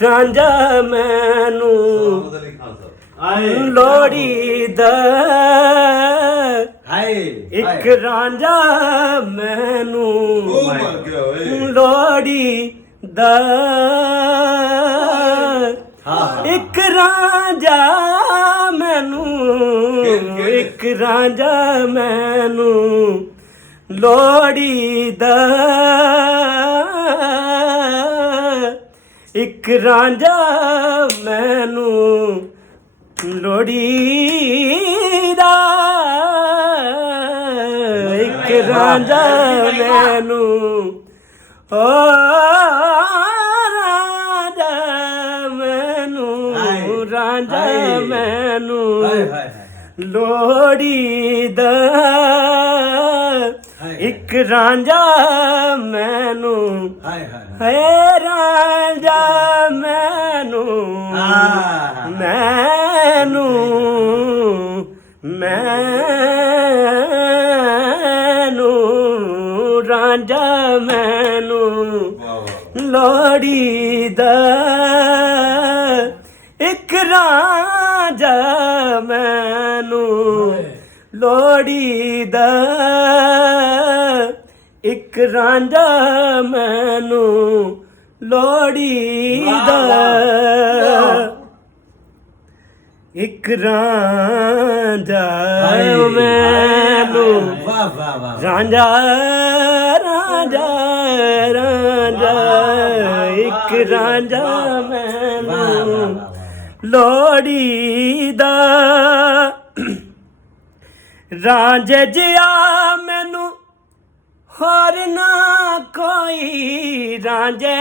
ਰਾਂਝਾ ਮੈਨੂੰ ਲੋੜੀ ਦਾ ਇੱਕ ਰਾਂਝਾ ਮੈਨੂੰ ਲੋੜੀ ਦਾ ਇੱਕ ਰਾਂਝਾ ਮੈਨੂੰ ਇੱਕ ਰਾਂਝਾ ਮੈਨੂੰ ਲੋੜੀ ਦਾ ਇੱਕ ਰਾਂਝਾ ਮੈਨੂੰ ਲੋੜੀ ਦਾ ਇੱਕ ਰਾਂਝਾ ਮੈਨੂੰ ਓ ਰਾਂਝਾ ਮੈਨੂੰ ਰਾਂਝਾ ਮੈਨੂੰ ਲੋੜੀ ਦਾ ਇੱਕ ਰਾਂਝਾ ਮੈਨੂੰ ਹੈ ਰਾਂਝਾ ਮੈਨੂੰ ਮੈਨੂੰ ਰਾਂਝਾ ਮੈਨੂੰ ਲੋੜੀ ਦਾ ਇੱਕ ਰਾਂਝਾ ਮੈਨੂੰ ਲੋੜੀ ਦਾ ਇੱਕ ਰਾਂਝਾ ਮੈਨੂੰ ਲੋੜੀ ਦਾ ਇੱਕ ਰਾਂਝਾ ਮੈਨੂੰ ਰਾਂਝਾ ਰਾਂਝਾ ਰਾਂਝਾ ਇੱਕ ਰਾਂਝਾ ਮੈਨੂੰ ਲੋੜੀ ਦਾ ਰਾਂਝੇ ਜਿਹਾ ਮੈਨੂੰ ਹੋਰ ਨਾ ਕੋਈ ਰਾਂਝੇ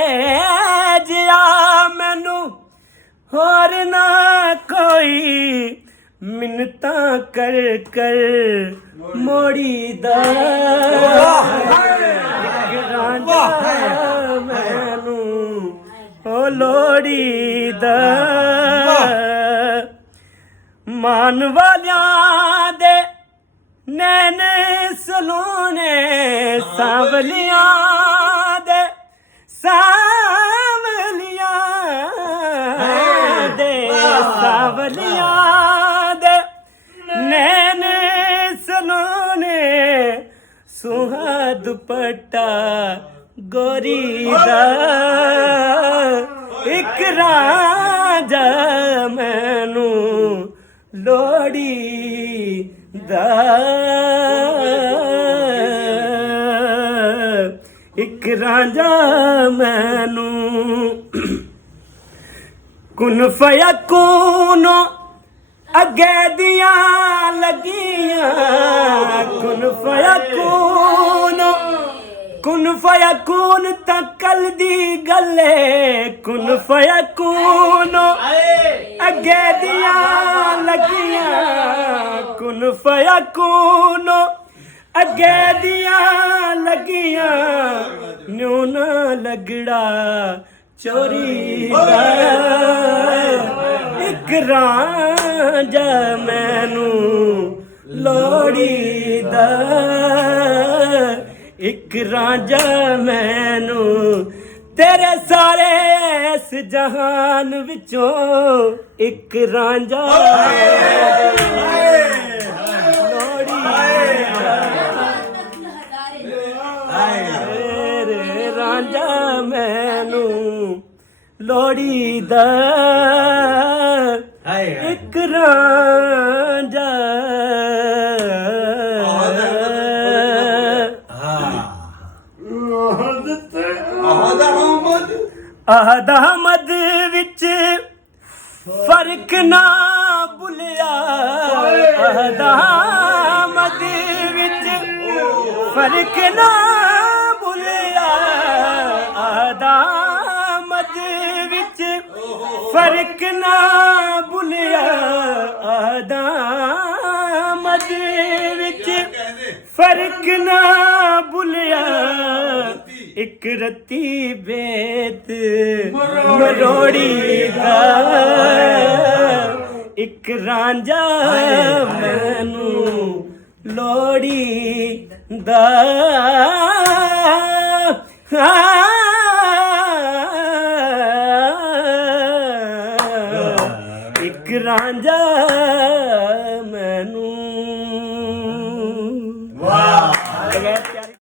ਜਿਹਾ ਮੈਨੂੰ ਹੋਰ ਨਾ ਕੋਈ ਮਿੰਨਤਾਂ ਕਰ ਕਰ ਮੋੜੀ ਦਾ ਰਾਂਝਾ ਮੈਨੂੰ ਓ ਲੋੜੀ ਦਾ ਮਾਨ ਵਾਲਿਆਂ ਦੇ ਨੈਣ ਸਲੋਨੇ ਸਾਂਵਲੀਆਂ ਦੇ ਸਾਂਵਲੀਆਂ ਦੇ ਸਾਂਵਲੀਆਂ ਦੇ ਨੈਣ ਸਲੋਨੇ ਸੁਹਾ ਦੁਪੱਟਾ ਗੋਰੀ ਦਾ ਇੱਕ ਰਾਂਝਾ ਮੈਨੂੰ ਲੋੜੀ ਦਾ ਇੱਕ ਰਾਂਝਾ ਮੈਨੂੰ ਕੁਨ ਫਯਕੂਨ ਅੱਗੇ ਦੀਆਂ ਲੱਗੀਆਂ ਕੁਨ ਫਯਕੂਨ ਤਾਂ ਕੱਲ ਦੀ ਗੱਲੇ ਕੁਨ ਫਯਕੂਨ ਅੱਗੇ ਦੀਆਂ ਲੱਗੀਆਂ ਕੁਨ ਫਯਕੂਨ ਅੱਗੇ ਦੀਆਂ ਲੱਗੀਆਂ ਨਿਉ ਨਾ ਲੱਗੜਾ ਚੋਰੀ ਦਾ ਇੱਕ ਰਾਂਝਾ ਮੈਨੂੰ ਲੋੜੀ ਦਾ ਇੱਕ ਰਾਂਝਾ ਮੈਨੂੰ ਤੇਰੇ ਸਾਰੇ ਇਸ ਜਹਾਨ ਵਿੱਚੋਂ ਇੱਕ ਰਾਂਝਾ ਰਾਂਝਾ ਮੈਨੂੰ ਲੋੜੀ ਦਾ ਇੱਕ ਰਾਂਝਾ ਆਹਦ ਅਹਮਦ ਵਿੱਚ ਫਰਕ ਨਾ ਭੁੱਲਿਆ ਆਹਦ ਅਹਮਦ ਵਿੱਚ ਫਰਕ ਨਾ ਭੁੱਲਿਆ ਆਹਦ ਅਹਮਦ ਵਿੱਚ ਫਰਕ ਨਾ ਭੁੱਲਿਆ ਆਹਦ ਅਹਮਦ ਵਿੱਚ ਫਰਕ ਨਾ ਭੁੱਲਿਆ ਇੱਕ ਰਤੀ ਬੇਤ ਮਰੋੜੀ ਦਾ ਇੱਕ ਰਾਂਝਾ ਮੈਨੂੰ ਲੋੜੀ ਦਾ ਰਾਂਝਾ ਮੈਨੂੰ